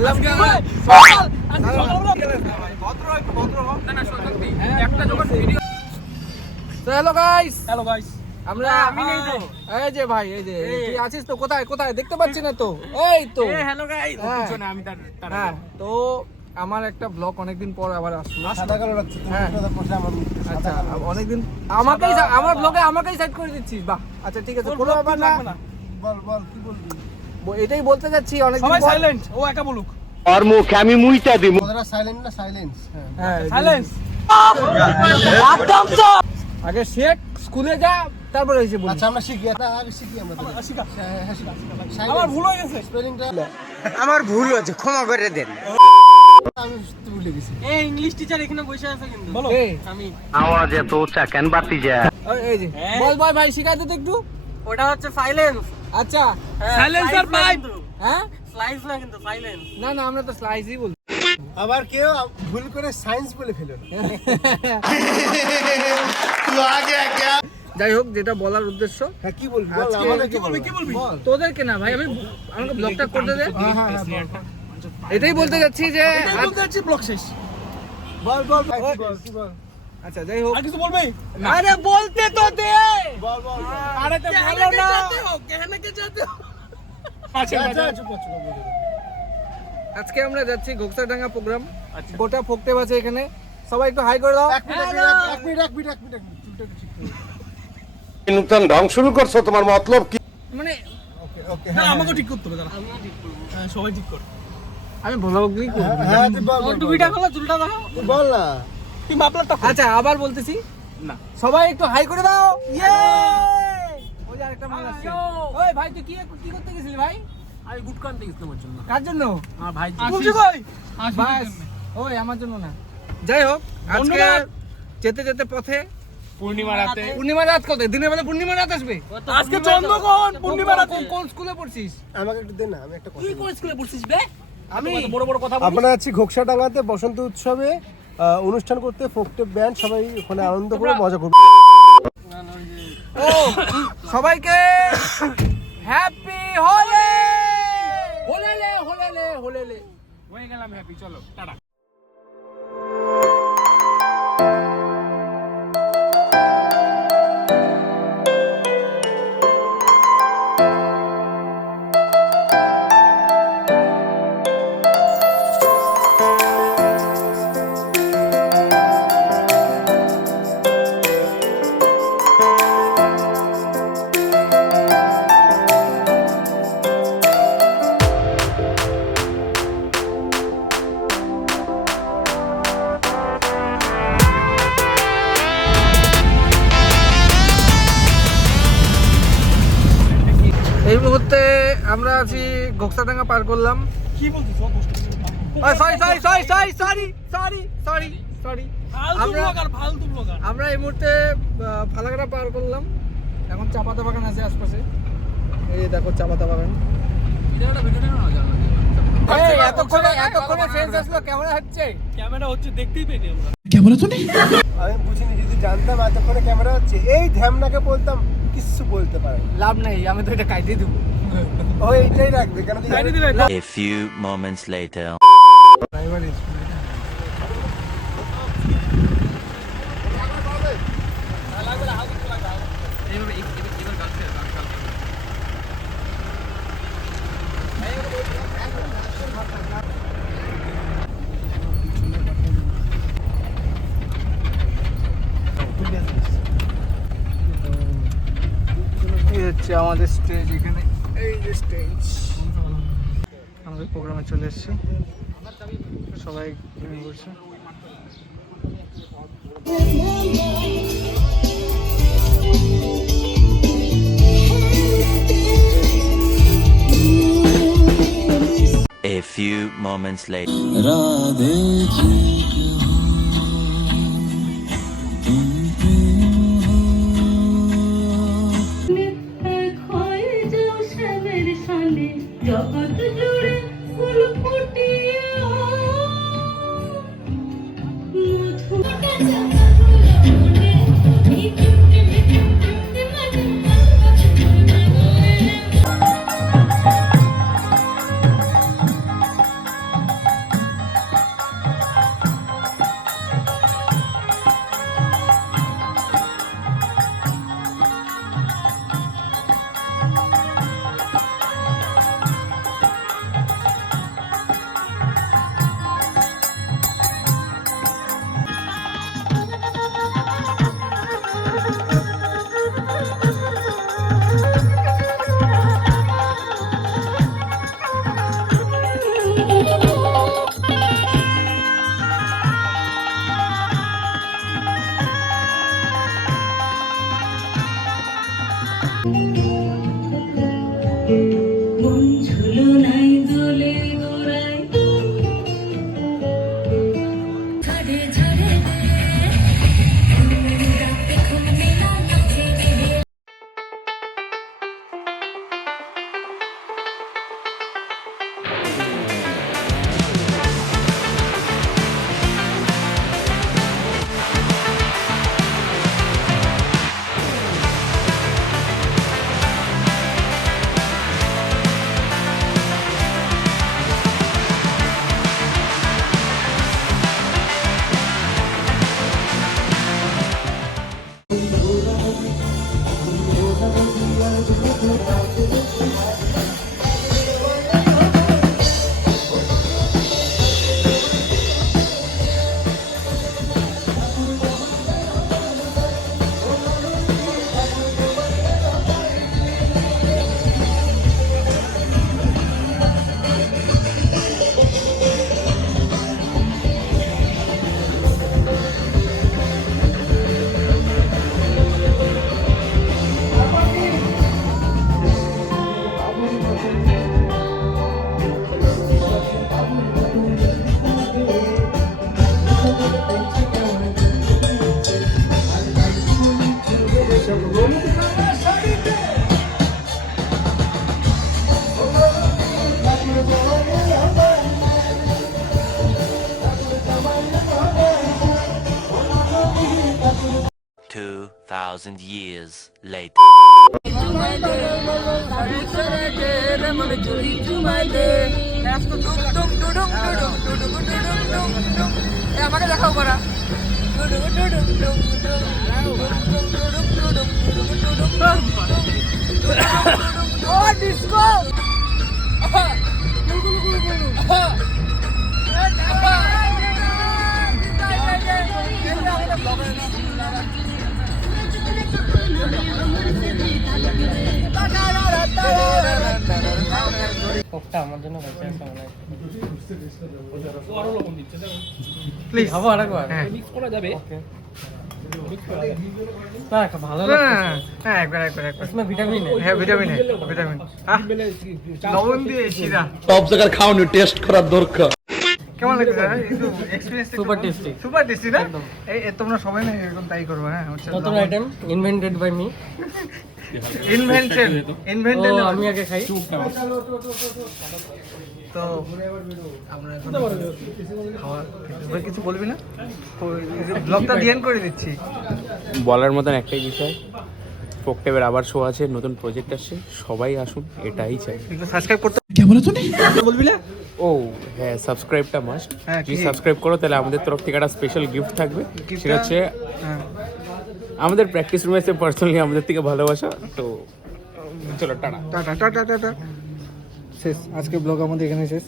বললাম কি hello guys, আমরা এই যে ভাই, এই যে তুই আছিস তো? কোথায় কোথায় দেখতে পাচ্ছি না তো। এই তো হ্যালো গাইস, পিছনে আমি তার হ্যাঁ। তো আমার একটা ব্লগ অনেকদিন পর আবার আসলো। সাদা কালো লাগছে তুমি কথা বলছ আমার মুখে। আচ্ছা অনেকদিন আমাকেই আমার ব্লগে আমাকেই সাইড করে দিচ্ছিস। বাহ আচ্ছা ঠিক আছে, কোনো ব্যাপার না। বল বল কি বলবি? এটাই বলতে যাচ্ছি অনেকদিন সবাই পর। সাইলেন্ট, ও একা বলুক। আর মুখে আমি মুইটা দিব। ওরা সাইলেন্ট না সাইলেন্স? হ্যাঁ সাইলেন্স। আগে শেখ, স্কুলে যা, তারপরে এসে বলি। আচ্ছা আমরা শিখি, এটা আগে শিখি আমরা। শিখা। হ্যাঁ শিখি। আমার ভুল হয়ে গেছে। স্পেলিংটা আমার ভুল হয়েছে, ক্ষমা করে দেন। আমি ভুলে গেছি। এই ইংলিশ টিচার এখানে বসে আছে কিন্তু। বলো আমি আওয়াজ এত উঁচা কেন বাতি যা? এই যে বল বল ভাই, শিখাই দে তো একটু। ওটা হচ্ছে সাইলেন্স। আচ্ছা সাইলেন্সার পাইপ। হ্যাঁ স্লাইস না কিন্তু সাইলেন্স। না না, আমরা তো স্লাইসই বলি। আবার কেউ ভুল করে সায়েন্স বলে ফেলো না। যাই হোক, যেটা বলার উদ্দেশ্য, হ্যাঁ কি বলবি বল, আজকে আমাকে কি বলবি? বল। তোদেরকে না ভাই, আমাকে ব্লগটা করতে দে। হ্যাঁ এটাই বলতে যাচ্ছি যে বলতে যাচ্ছি ব্লক শেষ। বল বল ভাই, কি বল? আচ্ছা যাই হোক, আর কিছু বলবে? আরে বলতে তো দে। বল বল। আরে তো ভালো না। कहने के चाहते हो? আচ্ছা চুপ কর। আজকে আমরা যাচ্ছি ঘোকসাডাঙ্গা প্রোগ্রাম। আচ্ছা। গোটা ফোকটে বাজে এখানে, সবাই একটু হাই করে দাও। এক মিনিট চুলটা একটু ঠিক করে। নতুন ঢং শুরু করছো, তোমার মতলব কি? মানে ওকে ওকে। না আমাকে ঠিক করতে হবে দাঁড়া। আমিও ঠিক করব। হ্যাঁ সবাই ঠিক কর। আমি ভোলাবগলি করব। হ্যাঁ তুই বল বল। টুপিটা খোলা, চুলটা দেখো। তুই বল না। তুই মাপলারটা খোল। আচ্ছা আবার বলতেছি, না। সবাই একটু হাই করে দাও। ইয়ে! ওই যে আরেকটা মাল আসছে। ওই ভাই তুই কি করতে গেছিলি ভাই? আমি গুড কানতে গেছিলাম ওর জন্য। কার জন্য? আমার ভাই বলছি ভাই। বাস, ওই আমার জন্য না। যাই হোক, আজকে ধন্যবাদ। যেতে যেতে পথে পূর্ণিমা রাতে। পূর্ণিমা রাত কত? দিনের বেলা পূর্ণিমা রাত আসবে। আজকে চন্দ্রগ্রহণ, পূর্ণিমা রাতে। কোন স্কুলে পড়ছিস? আমাকে একটু দে না, আমি একটা কথা। তুই কোন স্কুলে পড়ছিস বে? আমি বড় বড় কথা বলিস। আমরা আছি ঘোকসাডাঙ্গাতে বসন্ত উৎসবে অনুষ্ঠান করতে। ফোকটে ব্যান্ড সবাই ওখানে আনন্দ করে মজা করবে। ও সবাইকে হ্যাপি হোলি। হোলেলে হোলেলে হোলেলে। হয়ে গেলাম হ্যাপি, চলো টাটা। এই মুহূর্তে আমরা আছি ঘোকসাডাঙ্গা পার করলাম। কি বলছিস? সরি ফালতু ব্লগার। আমরা এই মুহূর্তে ফালাকাটা পার করলাম। এখন চা পাতা বাগান আছে আশপাশে। এই দেখো চা পাতা বাগান। এই এতক্ষণে ফ্রেন্ডস আসলো, ক্যামেরা হচ্ছে। ক্যামেরা হচ্ছে, দেখতেই পেনি আমরা। আমি বুঝিনি, যদি জানতাম এতক্ষণে ক্যামেরা হচ্ছে। এই ধ্যামনাকে বলতাম কিছু বলতে পারে। লাভ নেই, আমি তো এটা কাইতে দেবো। ও এইটাই রাখবে কেন? A few moments later. এই হচ্ছে আমাদের স্টেজ। এখানে এই যে স্টেজ, আমাদের প্রোগ্রামে চলে এসেছি। সবাই বসে A few moments later. জগৎ জুড়ে ফুল ফুটিয়ে 2,000 years later. আমাকে দেখাও করা প্লিজ খাবো আরেকবার হ্যাঁ মিক্স করা যাবে ভালো হ্যাঁ একবার ভিটামিন হ্যাঁ ভিটামিন লবণ দিয়ে শিরা সব জায়গায় খাওনি টেস্ট করার দরকার কেমন লাগছে একটু এক্সপেরিয়েন্স সুপার টেস্টি না এই তোমরা সবাই না এরকম তাই করবে হ্যাঁ নতুন item invented by me invention আমি আগে খাই তো আমরা এখন খাওয়া কিছু বলবি না ব্লগটা ধ্যান করে দিচ্ছি বলার মতন একটাই বিষয় ফোকটেবের আবার শো আছে, নতুন প্রজেক্ট আসছে, সবাই আসুন, এটাই চাই। একটু সাবস্ক্রাইব করতে বলবি না ও হ্যাঁ, সাবস্ক্রাইবটা মাস্ট। হ্যাঁ, যদি কি? সাবস্ক্রাইব করো তাহলে আমাদের তরফ থেকে একটা স্পেশাল গিফট থাকবে, সেটা হচ্ছে হ্যাঁ আমাদের প্র্যাকটিস রুমে এসে পার্সোনালি আমাদের থেকে ভালোবাসা। তো চলো টাটা। টাটা টাটা টাটা শেষ আজকে ব্লগ আমাদের এখানে শেষ